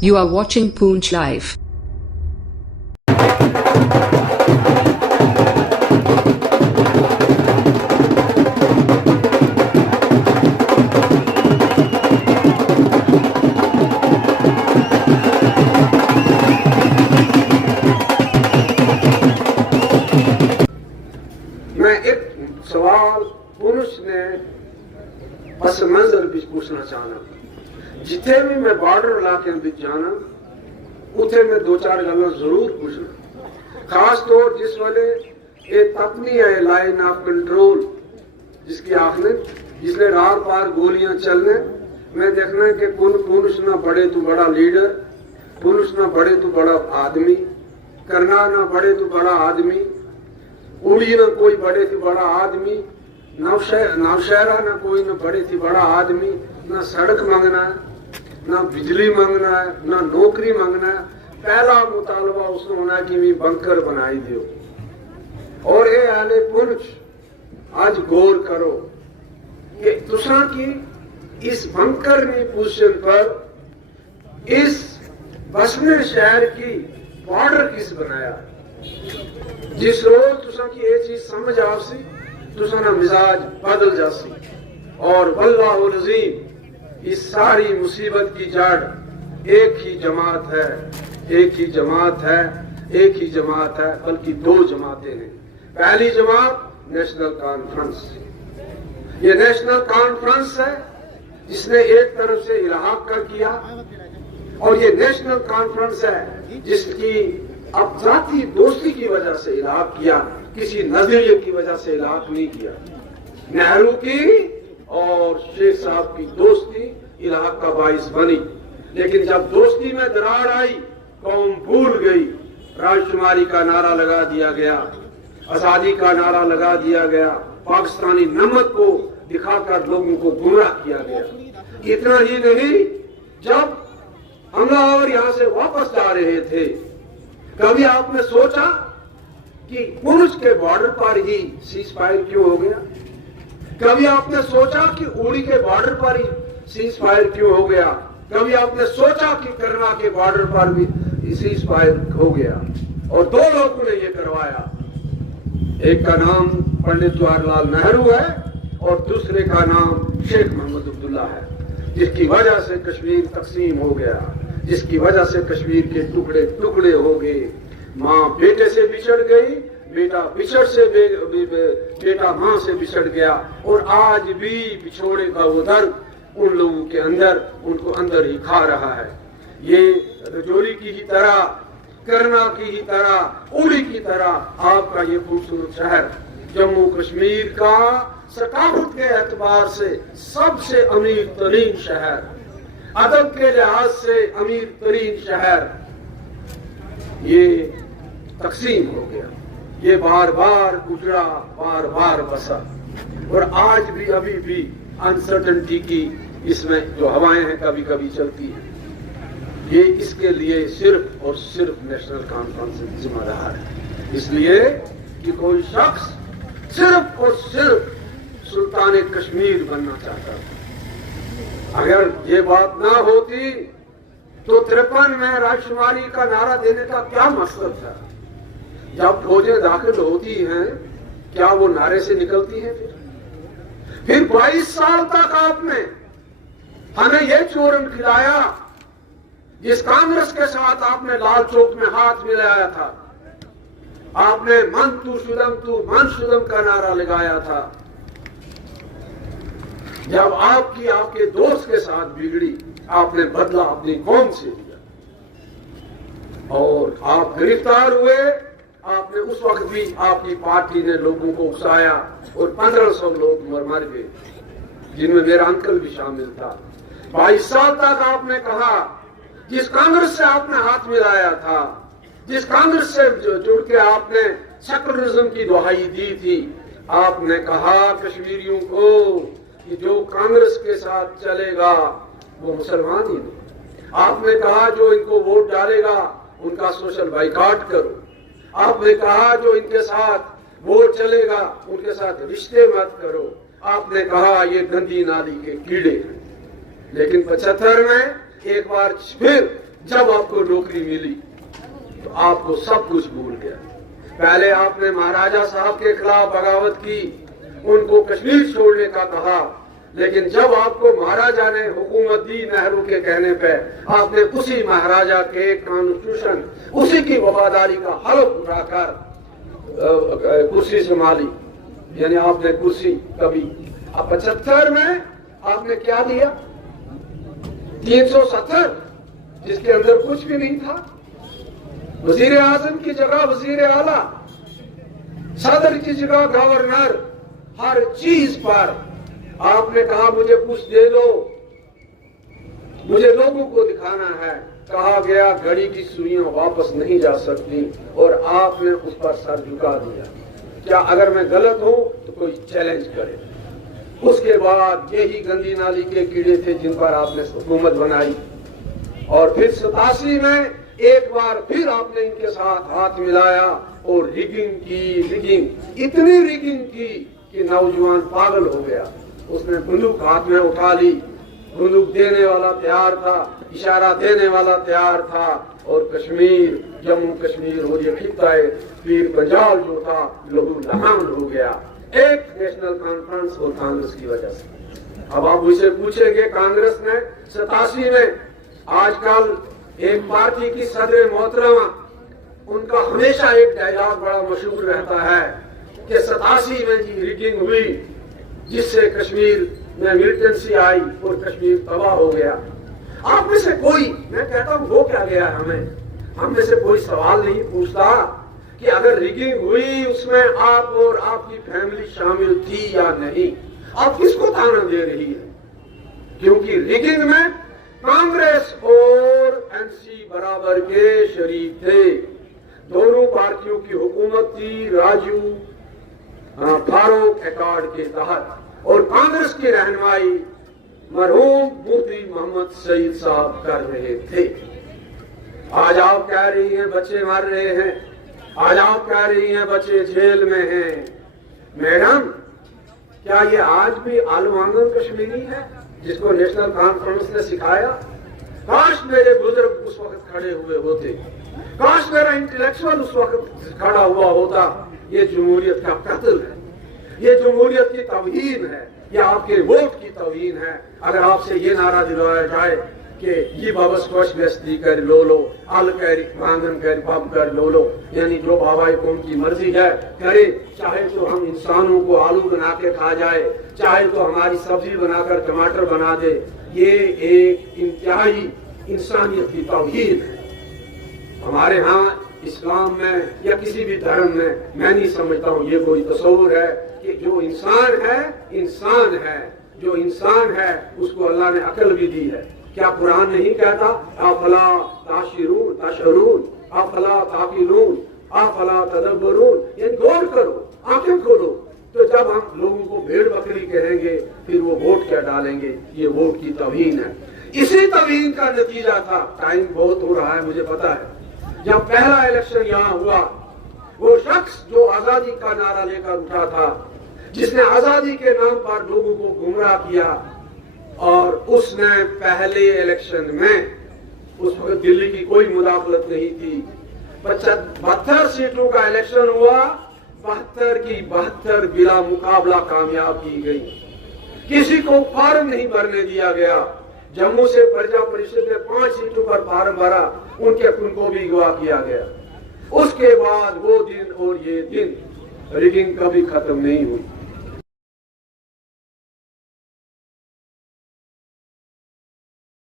You are watching Poonch Live. मैं एक सवाल पुरुष ने पस मंजर भी पूछना चाहना जिथे भी मैं बॉर्डर इलाके में जाना उथे मैं दो चार गल्लां जरूर पूछना खास तौर जिस वेले ये तपनी है लाइन ऑफ कंट्रोल जिसकी आखने जिसने रार पार गोलियां चलने मैं देखना कि पुरुष ना बड़े तो बड़ा लीडर पुरुष ना बड़े तो बड़ा आदमी करना ना बड़े तो बड़ा आदमी उड़ी ना कोई बड़े थी बड़ा आदमी नौशहरा ना कोई ना बड़े थी बड़ा आदमी ना सड़क मांगना है ना बिजली मांगना है ना नौकरी मांगना है पहला मुतालबा उसने होना कि भी बंकर बनाई दियो और ये आले पुरुष आज गौर करो कि तुसा की इस बंकर की पोजीशन पर इस बसने शहर की बॉर्डर किस बनाया जिस रोज तुसा की ये चीज समझ आवसी तुसा ना मिजाज बदल जासी और वल्लाहु अज़ीम इस सारी मुसीबत की जड़ एक ही जमात है एक ही जमात है एक ही जमात है बल्कि दो जमातें हैं पहली जमात नेशनल कॉन्फ्रेंस ये नेशनल कॉन्फ्रेंस है जिसने एक तरफ से इलाहाक कर किया और ये नेशनल कॉन्फ्रेंस है जिसकी अब जाती दोस्ती की वजह से इलाहाक किया किसी नजरिए की वजह से इलाहाक नहीं किया नेहरू की और शेख साहब की दोस्ती इलाहाक का बाइस बनी लेकिन जब दोस्ती में दरार आई कौम भूल गई राजकुमारी का नारा लगा दिया गया आजादी का नारा लगा दिया गया पाकिस्तानी नमक को दिखाकर लोगों को गुमराह किया गया इतना ही नहीं जब हमलावर यहां से वापस जा रहे थे कभी आपने सोचा कि पुंछ के बॉर्डर पर ही सीज फायर क्यों हो गया कभी आपने सोचा कि उड़ी के बॉर्डर पर ही सीज फायर क्यों हो गया कभी आपने सोचा कि करना के बॉर्डर पर भी सीज फायर हो गया और दो लोगों ने ये करवाया एक का नाम पंडित जवाहरलाल नेहरू है और दूसरे का नाम शेख मोहम्मद अब्दुल्ला है जिसकी वजह से कश्मीर तकसीम हो गया जिसकी वजह से कश्मीर के टुकड़े टुकड़े हो गए माँ बेटे से बिछड़ गई बेटा बिछड़ से बेटा माँ से बिछड़ गया और आज भी बिछोड़े का वो दर्द उन लोगों के अंदर उनको अंदर ही खा रहा है ये रजौरी की ही तरह करना की ही तरह उड़ी की तरह आपका ये खूबसूरत शहर जम्मू कश्मीर का सकाफत के एतबार से सबसे अमीर तरीन शहर अदब के लिहाज से अमीर तरीन शहर ये तकसीम हो गया ये बार बार गुजरा बार बार बसा और आज भी अभी भी अनसर्टेनिटी की इसमें जो हवाएं हैं कभी कभी चलती हैं ये इसके लिए सिर्फ और सिर्फ नेशनल कॉन्फ्रेंस जिम्मेदार है इसलिए कि कोई शख्स सिर्फ और सिर्फ सुल्तान कश्मीर बनना चाहता था अगर ये बात ना होती तो 53 में राजकुमारी का नारा देने का क्या मकसद था जब फौजें दाखिल होती हैं क्या वो नारे से निकलती हैं फिर 22 साल तक आपने हमें ये चूरन खिलाया जिस कांग्रेस के साथ आपने लाल चौक में हाथ मिलाया था आपने मन शुदम का नारा लगाया था जब आपके दोस्त के साथ बिगड़ी आपने बदला अपनी कौम से लिया और आप गिरफ्तार हुए आपने उस वक्त भी आपकी पार्टी ने लोगों को उकसाया और 1500 लोग मर गए जिनमें मेरा अंकल भी शामिल था 22 साल तक आपने कहा जिस कांग्रेस से आपने हाथ मिलाया था जिस कांग्रेस से जुड़ के आपने सेकुलरिज्म की दुहाई दी थी आपने कहा कश्मीरियों को कि जो कांग्रेस के साथ चलेगा वो मुसलमान ही नहीं आपने कहा जो इनको वोट डालेगा उनका सोशल बाइकाट करो आपने कहा जो इनके साथ वोट चलेगा उनके साथ रिश्ते मत करो आपने कहा ये गंदी नाली के कीड़े हैं लेकिन 75 में एक बार फिर जब आपको नौकरी मिली तो आपको सब कुछ भूल गया। पहले आपने महाराजा साहब के खिलाफ बगावत की, उनको कश्मीर छोड़ने का कहा, लेकिन जब आपको महाराजा ने हुकूमत दी नेहरू के कहने पे, आपने उसी महाराजा के कॉन्स्टिट्यूशन, उसी की वफादारी का हलफ उठाकर कुर्सी संभाली। यानी आपने कुर्सी कभी, अब 75 में आपने क्या लिया? 370, जिसके अंदर कुछ भी नहीं था। वजीर आजम की जगह वजीर आला, सदर की जगह गवर्नर, हर चीज पर आपने कहा मुझे कुछ दे दो, मुझे लोगों को दिखाना है। कहा गया घड़ी की सुइयां वापस नहीं जा सकती, और आपने उस पर सर झुका दिया। क्या अगर मैं गलत हूं तो कोई चैलेंज करे। उसके बाद यही गंदी नाली के कीड़े थे जिन पर आपने हुकूमत बनाई, और फिर 87 में एक बार फिर आपने इनके साथ हाथ मिलाया और रिगिंग की, रिगिंग, इतनी रिगिंग की कि नौजवान पागल हो गया। उसने बंदूक हाथ में उठा ली, बंदूक देने वाला तैयार था, इशारा देने वाला तैयार था, और कश्मीर, जम्मू कश्मीर और ये खिता पीर पंजाब जो था लहू लहान हो गया, एक नेशनल कॉन्फ्रेंस और कांग्रेस की वजह से। अब आप मुझसे पूछेंगे कांग्रेस ने 87 में, आजकल एक पार्टी की सदर मोहतरमा, उनका हमेशा एक डायलॉग बड़ा मशहूर रहता है कि 87 में जी रिगिंग हुई, जिससे कश्मीर में मिलिटेंसी आई और कश्मीर तबाह हो गया। आप में से कोई, मैं कहता हूं हो क्या गया हमें, हम में से कोई सवाल नहीं पूछता कि अगर रिगिंग हुई उसमें आप और आपकी फैमिली शामिल थी या नहीं। आप किसको ताना दे रही है? क्योंकि रिगिंग में कांग्रेस और एनसी बराबर के शरीक थे। दोनों पार्टियों की हुकूमत थी राजू फारूक अकॉर्ड के तहत, और कांग्रेस की रहनुमाई मरहूम मुफ्ती मोहम्मद सईद साहब कर रहे थे। आज आप कह रही हैं बच्चे मर रहे हैं, आज आप कह रही हैं बच्चे जेल में हैं। मैडम, क्या ये आज भी आलमांगन कश्मीरी है जिसको नेशनल कॉन्फ्रेंस ने सिखाया? काश मेरे बुजुर्ग उस वक्त खड़े हुए होते, काश मेरा इंटेलेक्चुअल उस वक्त खड़ा हुआ होता। ये जमहूरियत का कत्ल है, ये जमहूरियत की तौहीन है, ये आपके वोट की तौहीन है। अगर आपसे ये नारा दिलवाया जाए कि ये बाबस कोश बेस्ती कर लो लो, अल कर मांगन कर बब कर लो लो, यानी जो बाबा कौम की मर्जी है करे, चाहे तो हम इंसानों को आलू बना के खा जाए, चाहे तो हमारी सब्जी बनाकर टमाटर बना दे। ये एक इंतहाई इंसानियत की तौहीन है। हमारे यहाँ इस्लाम में या किसी भी धर्म में मैं नहीं समझता हूँ ये कोई तस्वुर है कि जो इंसान है इंसान है, जो इंसान है उसको अल्लाह ने अकल भी दी है। क्या कुरान नहीं कहता अफला ताशिरून तशरून अफला ताकिलून अफला तदब्बरून? ये गौर करो, आंखें खोलो। तो जब हम लोगों को भेड़ बकरी कहेंगे फिर वो वोट क्या डालेंगे? ये वोट की तौहीन है। इसी तौहीन का नतीजा था, टाइम बहुत हो रहा है मुझे पता है, जब पहला इलेक्शन यहाँ हुआ, वो शख्स जो आजादी का नारा लेकर उठा था, जिसने आजादी के नाम पर लोगों को गुमराह किया, और उसने पहले इलेक्शन में, उस वक्त दिल्ली की कोई मुदाखलत नहीं थी, 72 सीटों का इलेक्शन हुआ, 72 की 72 बिला मुकाबला कामयाब की गई। किसी को फॉर्म नहीं भरने दिया गया। जम्मू से प्रजा परिषद ने 5 सीटों पर फॉर्म भरा, उनको भी अगवा किया गया। उसके बाद वो दिन और ये दिन, रिगिंग कभी खत्म नहीं हुई।